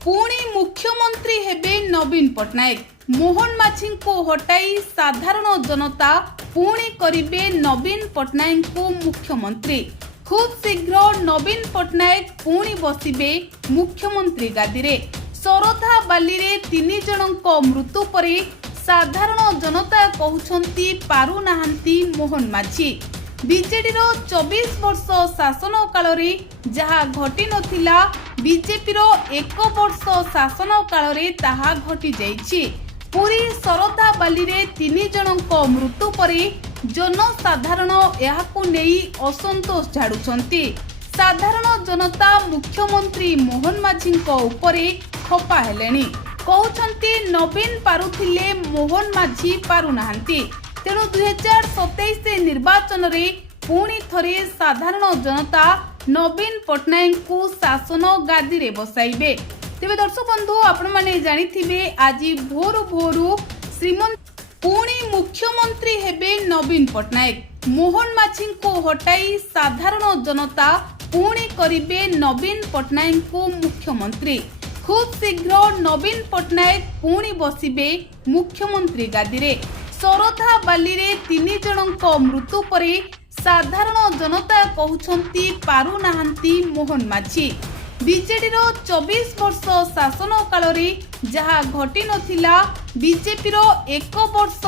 पुणी मुख्यमंत्री हेबे नवीन पट्टनायक। मोहन माझी को हटाई साधारण जनता पुणी करिबे नवीन पट्टनायक को मुख्यमंत्री। खूब शीघ्र नवीन पट्टनायक पुणी बसिबे मुख्यमंत्री गादी रे। सरधा बाली रे 3 जनक मृत्यु परे साधारण जनता कहउछंती पारु नाहंती मोहन माझी। बीजेडी रो 24 वर्ष शासन काल रे जहा घटी नथिला बीजेपी रो 1 वर्ष शासन काल रे ताहा घटी जाईछि। पूरी सरधा बाली रे 3 जनक मृत्यु परे जनसाधारण एहाकु नेई असंतोष झाड़ुछंती। साधारण जनता मुख्यमंत्री मोहन माझी उपरे खपा हेलेनी। कहउछंती नवीन पारुथिले मोहन माझी पारु नाहंती। तेणु 2027 निर्वाचन रे पुणी थरे साधारण जनता नवीन पट्टनायक को शासन गादी रे बसाइबे। तेबे दर्शक बंधु आपण माने जानिथिबे आज भोरु भोरु श्रीमंत पुणी मुख्यमंत्री हेबे नवीन पट्टनायक। मोहन माझी को हटाई साधारण जनता पुणी करिबे नवीन पट्टनायक को मुख्यमंत्री। खूब शीघ्र नवीन पट्टनायक पुणी बसिबे मुख्यमंत्री गादी रे। सरधा बाली रे 3 जनक मृत्यु परे साधारण जनता कहउछंती पारु नाहंती मोहन माझी। बीजेडी रो 24 वर्ष शासन काल रे जहा घटी नथिला बीजेपी रो 1 वर्ष